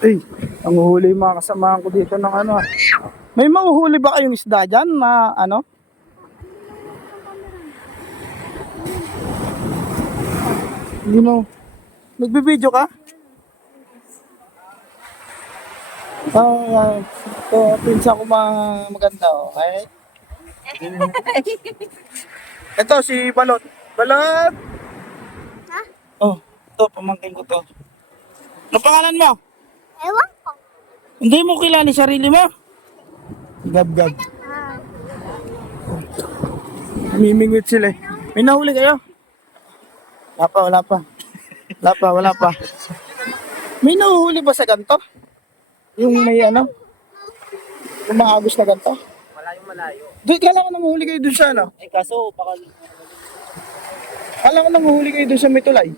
Ay, nanguhuli yung mga kasamahan ko dito ng ano. May mahuhuli ba kayong isda dyan na ano? Hindi mo. Nagbibideo ka? Ito, pinsa ko maganda, okay? Ito, si Balot. Balot! Ha? Oh, ito, pamangkin ko to. Ano pangalan mo? Ewan ko. Hindi mo kilala sarili mo? Gab-gab. Ah, Namimingwit sila eh. May nahuli kayo? Wala pa, wala pa. Wala pa, wala pa. May nahuhuli ba sa ganito? Yung may ano? Yung maagos na ganito? Malayo. Doon, kala ko nanguhuli kayo doon sa ano? Eh kaso, baka Kala ko nanguhuli kayo doon sa may tulay.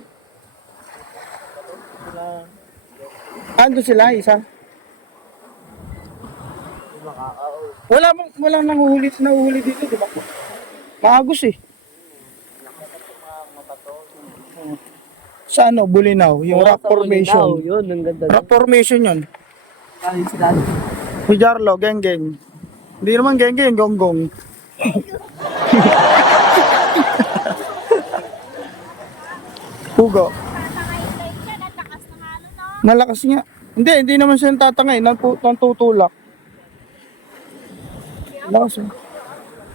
na Ando sila, isa. Wala nahuhuli dito, di ba? Maagos eh. Sa ano, Bulinaw, yung rock formation. Yun, ang ganda. Rock formation yun. Ayun sila. Si Jarlo, geng-geng. Hindi naman geng-geng, gong-gong. Pugo. Nalakas nga. Hindi naman siya tatangay. Nantutulak. Lakas eh.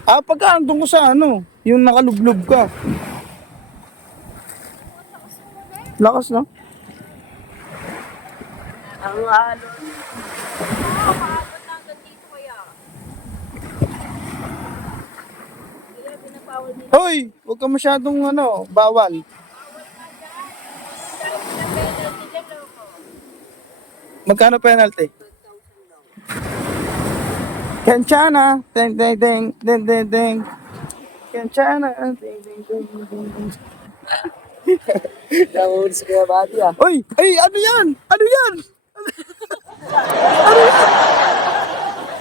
Pagka andun ko sa ano, yung nakalublob ka. Lakas no? Ang halo. Hoy! Huwag ka masyadong ano, bawal. Magkano penalty? Kenchana, ding ding ding, ding ding ding. Kenchana, ding ding ding ding ding. Nawawin sa kaya bati ah. Hoy! Ay, ano yan? Ano yan?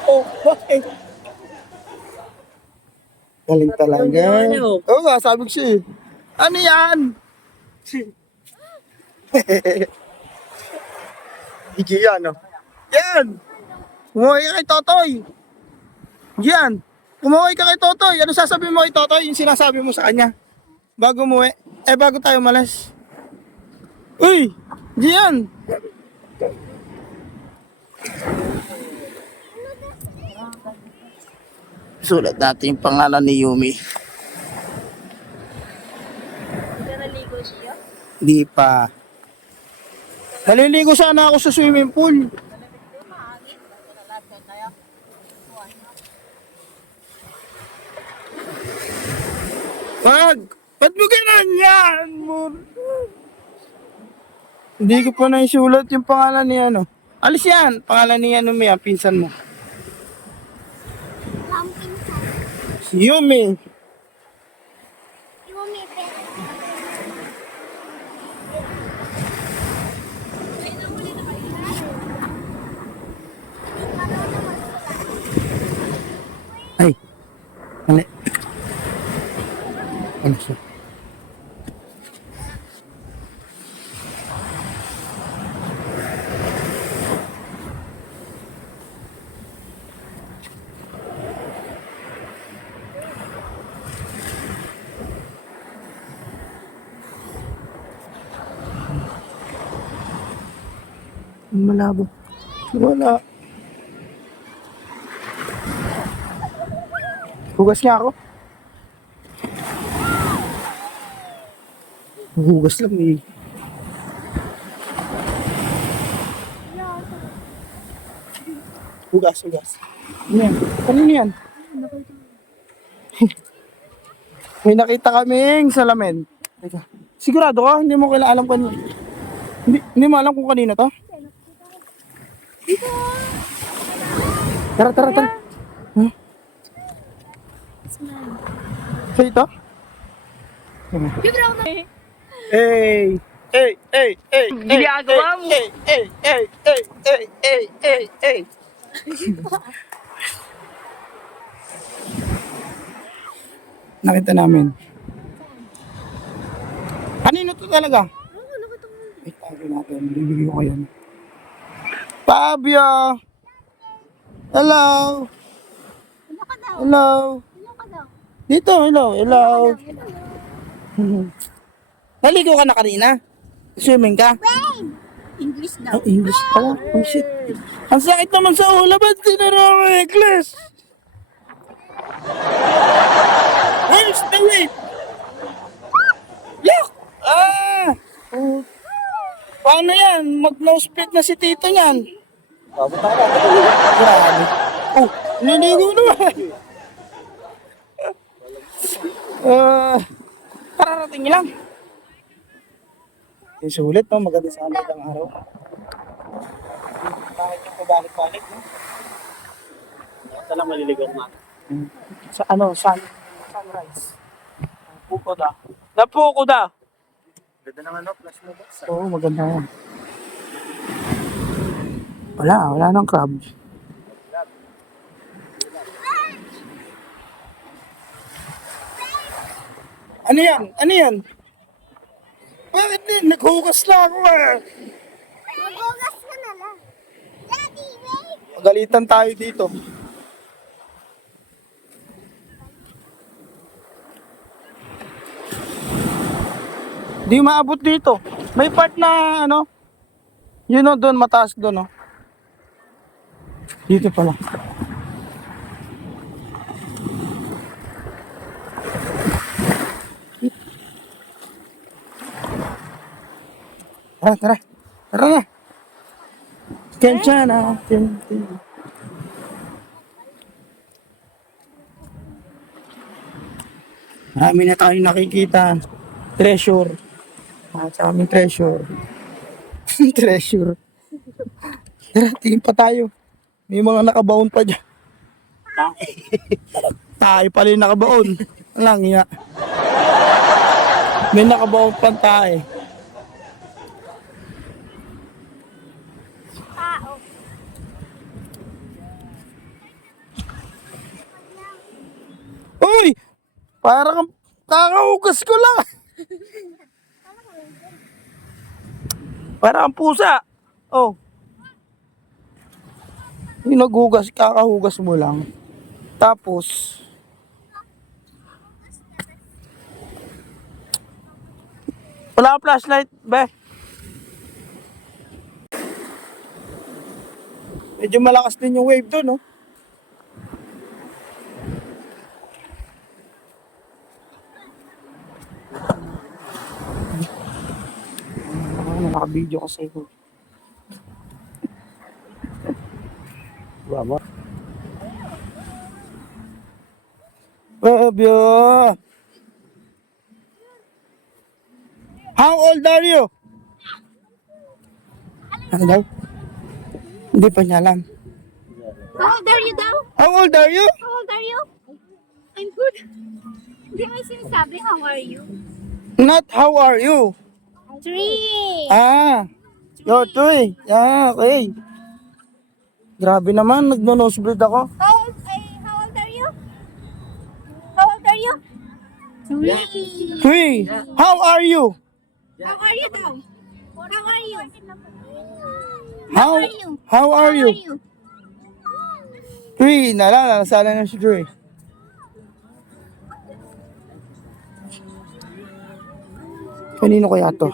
Oh, bakit? Galing talaga. Oo nga, sabi ko siya eh. Ano yan? Higi yan, no? Yan! Umuwi ka kay Totoy. Yan! Umuwi ka kay Totoy. Ano sasabihin mo kay Totoy? Yung sinasabi mo sa kanya. Bago umuwi. Bago tayo malas. Uy! Gian! Sulat natin yung pangalan ni Yumi. naligo siya? Di pa. Naliligo sana ako sa swimming pool. Wag! Ba't mo ganyan mo? Hindi ko pa naisulat yung pangalan ni ano. Alis yan! Pangalan ni ano may pinsan mo. Pumpkin sa. Si Yumi. Yung may pera. Ay. Mali. Ano siya? Malabo. Wala. Hugas niya ako. Hugas lang eh. Hugas. Ano yan? Kanino yan? May nakita kaming salamin. Teka. Sigurado ka? Hindi mo kailangan alam kanino. Hindi mo alam kung kanino to? Tara. Huh? Sa ito? Hey! Ginagawa mo. Hey! Nakita namin. Kanino to talaga? Ay, tago natin. Bibigyan ko yan. Fabio! Hello! Ano ka daw? Hello! Ano ka daw? Dito, hello, hello. Hello. Naligo ka na kanina? Swimming ka? Rain! English daw. Ay, English pala. Oh, shit. Ang sakit naman sa ulo. Ba't tinuro mo English? Where's the way? Yuck! Ah! Oh. Paano yan? Mag-nose split na si Tito niyan. Papunta ka na. Grabe. Oh, niligo naman. Kararating niyo lang. Yung sulit, no? Maganda sa amin ang araw. Bakit yung pabalik-balik, no? Ito lang maliligaw natin. Sa ano, sunrise. Pukoda. Napukoda! Ganda naman no, flash mo ba? Oo, maganda yan. Wala nang crab. Ano yan? Ano yan? Bakit din? Naghugas lang ako eh. Magugas ka na lang. Daddy, wait! Magalitan tayo dito. Di maabot dito. May part na ano, yun o doon, mataas doon o. Dito pala. Tara. Tara na. Kenchana. Marami na tayong nakikita. Treasure. Sa aming treasure. Treasure. Tara, tingin pa tayo. May mga nakabaon pa dyan. Tayo pala yung nakabaon. Alang nga. May nakabaon pa tayo. Tao. Uy! Parang kakahugas ko lang. Parang pusa. Oh. Yung naghugas, kakahugas mo lang. Tapos, wala kang flashlight, be. Medyo malakas din yung wave doon, no? Naka-video kasi ko. Baba. Fabio! How old are you? Ano daw? Hindi pa niya alam. How old are you daw? How old are you? How old are you? I'm good. Hindi mo yung sinasabi, how are you? Not how are you? 3. Ah, yo, tuy. Ah, okay. Grabe naman, nagno-nosebleed ako. How old are you? How old are you? 3. Tuy, how are you? How are you daw? How are you? How, are you? how are you? Tuy, nalala, nasala na si Tuy. Kanino kaya to?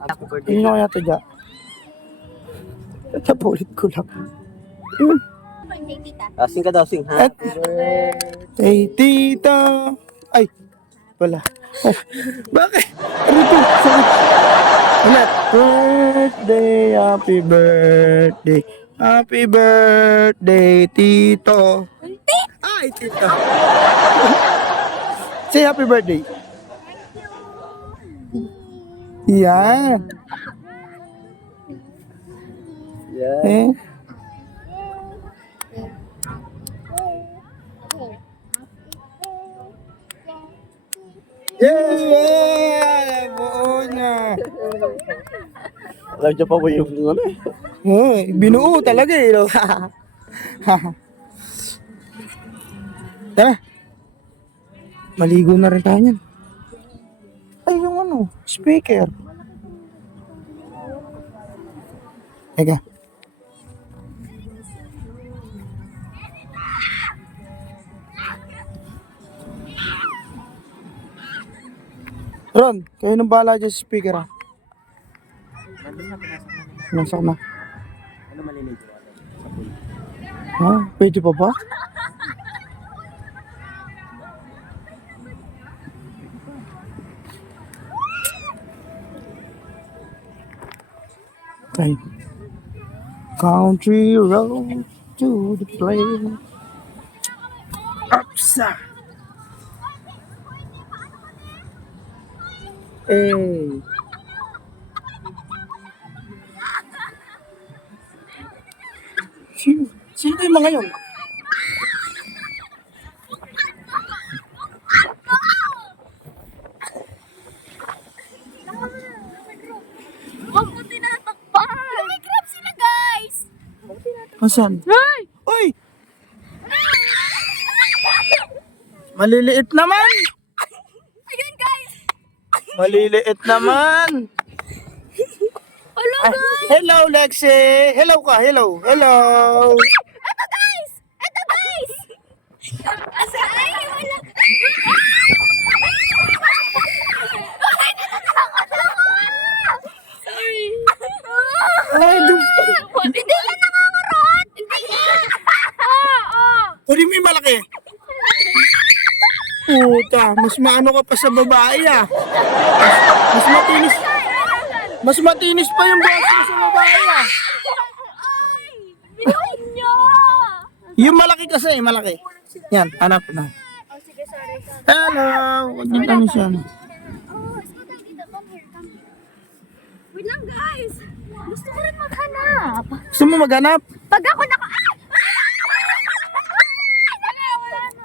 Happy birthday. Kanino kaya to dyan? Napulit ko lang. Yun. Birthday, tita. Sing ka daw, sing. At, Happy birthday. hey, tita. Ay, wala. Bakit? Ano to? Sakit. Ulit. Birthday, happy birthday. Happy birthday, tito. Ay, tito. Say happy birthday. Yan. Yeah. Eh. Yeah! Buo na. Alam niyo pa mo yung ano eh. Oh, binuo talaga eh. No? Tara. Maligo na rin tayo niyan. Ay, yung ano, speaker. Teka. Ron, kayo nang bahala dyan sa speaker ha. Nasok na. Ano maliligo natin? Sa pool. Ha? Pwede pa ba? Okay. Country road to the place. Upsa. Hey. Sino yung mga yun? Huwag mo tinatakpan! May crab sila, guys! Asan? Ay! Uy! Maliliit naman! Ayun, guys! Maliliit naman! Hello, Ay, guys! hello, Lexi! Hello ka, hello! Hello! Eto, guys! Eto, guys! Asa? Ay, wala! Ay, natatakot ako! Sorry! Ay, Hindi yan nangangarot! Hindi yan! Oo! Pwede mo yung malaki? Puta, mas maano ka pa sa babae ah. Mas matinis. Mas matinis pa yung buhok mo sa babae ah. Ay! Binuhin niyo! Yung malaki kasi, malaki. Yan, hanap na. Oh, sige, sorry. Hello! Huwag niyo kami siya. Oh, sige tayo dito. Come here, come here. Wait lang, guys. Gusto ko rin maghanap. Gusto mo maghanap? Pag ako naka...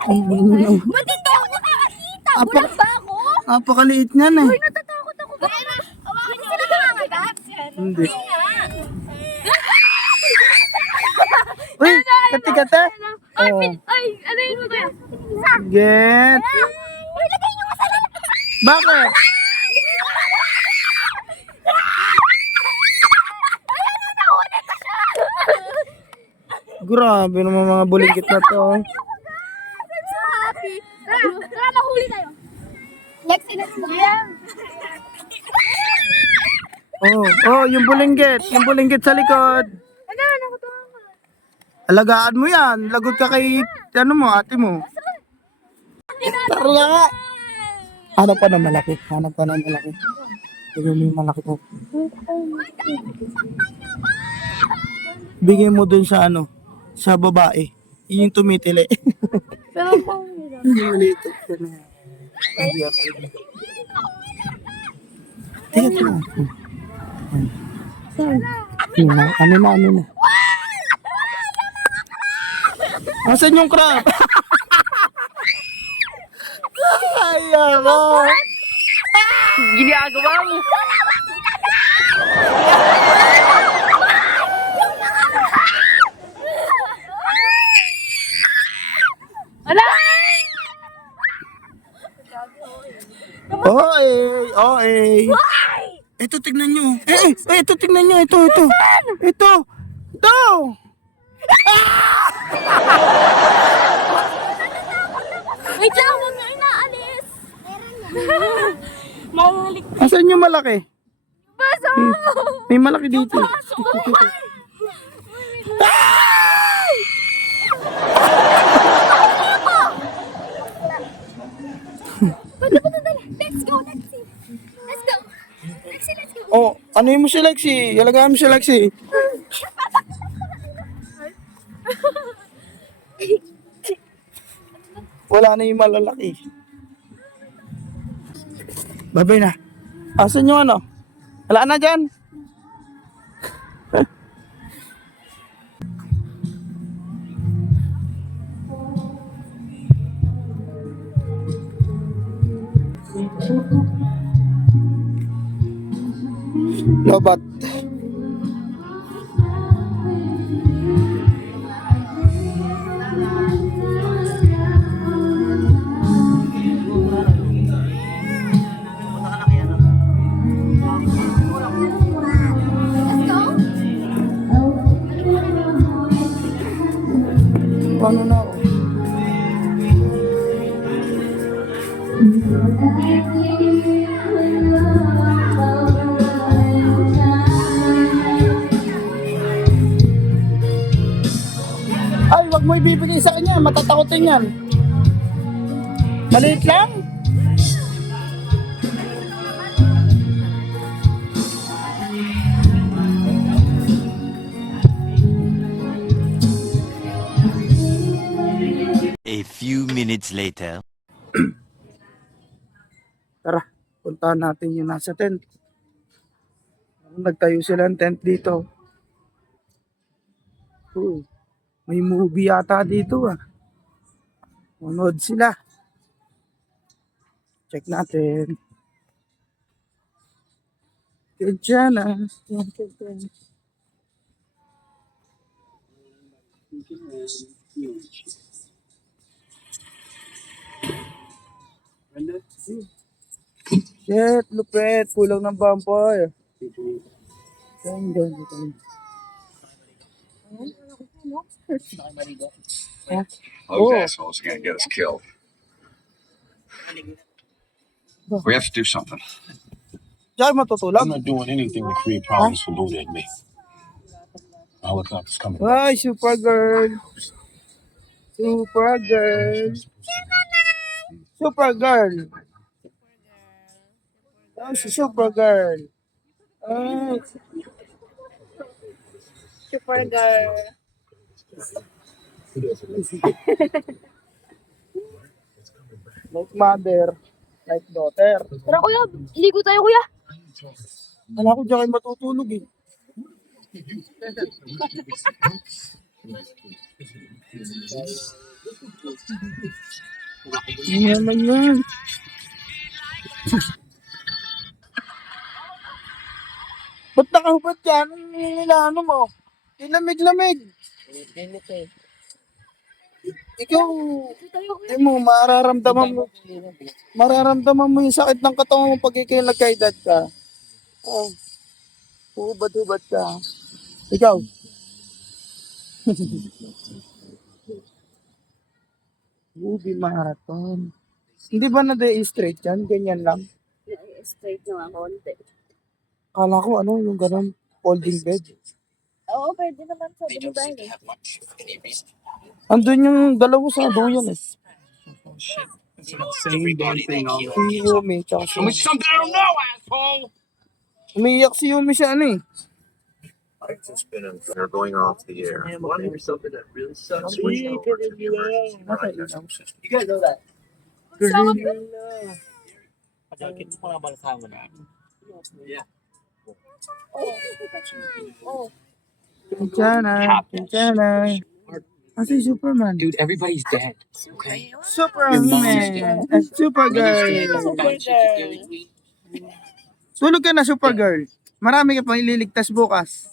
Ba't hindi ako nakakakita? Bulag ba ako? Napakaliit niyan eh. Uy, natatakot ako. Hindi sila nangangagat? Hindi. Uy, kati-kati. Oh. Ay, ano yun mo kaya? Get. Uy, lagay niyo sa Bakit? Grabe naman mga bulinggit na to. I'm so happy. Tara, mahuli tayo. Lexi, let's go. Oh, yung bulinggit sa likod. Ano, nakatawa ka. Alagaan mo yan. Lagot ka kay, ano mo, ate mo. Tara na nga. Hanap pa na malaki. Bigay mo yung malaki ko. Bigay mo dun sa ano, sa babae. Yun yung tumitili. Pero po, Maliit. Tingnan mo. Ano na. Asan yung crab? Ay, ako. Ginagawa mo! Wala! Oy. Ito, tignan nyo. Ito, tignan nyo. Ito. Wait lang, huwag na inaalis. Maulik. Asan yung malaki? Baso! May malaki dito. Baso! Let's go, Lexi. Let's go. Lexi, let's go. Oh, ano mo si Lexi? Alagaan mo si Lexi. Wala na yung malalaki. Babay na. Asan yung ano? Wala na dyan. Lobat. Let's go. Paano na ako? mo ibibigay sa kanya, matatakotin yan. Maliit lang? A few minutes later. Tara, puntahan natin yung nasa tent. Nagtayo sila ng tent dito. May movie yata dito ah. Manood sila. Check natin. Kaya na. Shit, lupet. Kulang ng vampire. Ganda. Those assholes are gonna get us killed. We have to do something. Diyan matutulog. I'm not doing anything to create problems for Luda and me. My helicopter's coming. Ay, Supergirl. Supergirl. Supergirl. Oh, si Supergirl. Ay. Supergirl. Like mother. Like daughter. Tara kuya, ligo tayo kuya. Wala ko dyan kayo matutulog eh. Hindi naman yan. Ba't nakahubad ka? Anong nilaano mo? Lamig-lamig. Ikaw, di mo, mararamdaman mo yung sakit ng katawan mo pag ikaw nagkaedad ka. Oh, hubad-hubad ka. Ikaw. Movie marathon. Hindi ba na-straight yan? Ganyan lang. Straight na nga konti. Kala ko ano, yung ganun, folding bed. Oo, pwede naman sa dahil. Andun yung dalawa sa duyan eh. Same damn thing all Si Yumi, tsaka si... Something I don't know, asshole! Umiiyak si Yumi sa ano eh. They're going off the air. Kinchana. Kasi Superman. Dude, everybody's dead. Superman. And Supergirl. Tulog ka na, Supergirl. Marami ka pang ililigtas bukas.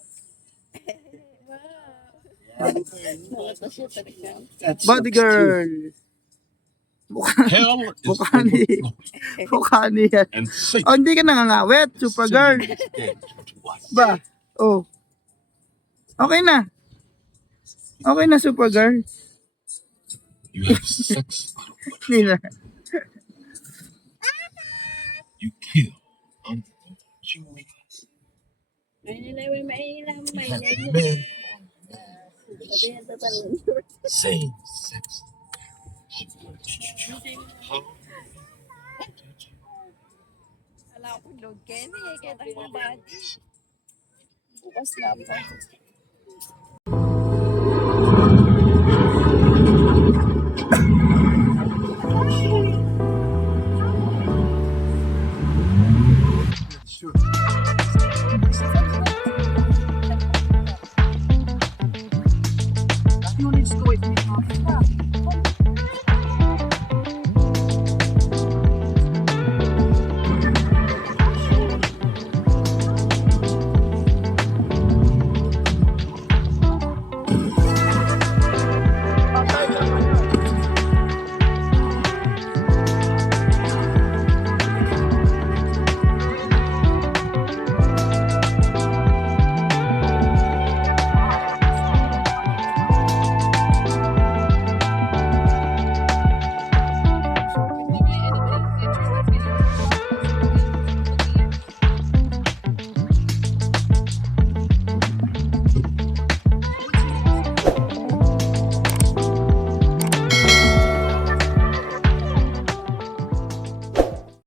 Bodyguard. Hell is Mukha ni yan. and Satan Oh, hindi ka nangangawet, Supergirl. is dead to us. Ba? Oh. Okay na. Okay na, Supergirl. You have sex, Hindi na. you kill. You men same sex. Wala akong log, Kenny. Kaya tayo mga body. Bukas lang. Let's go with me.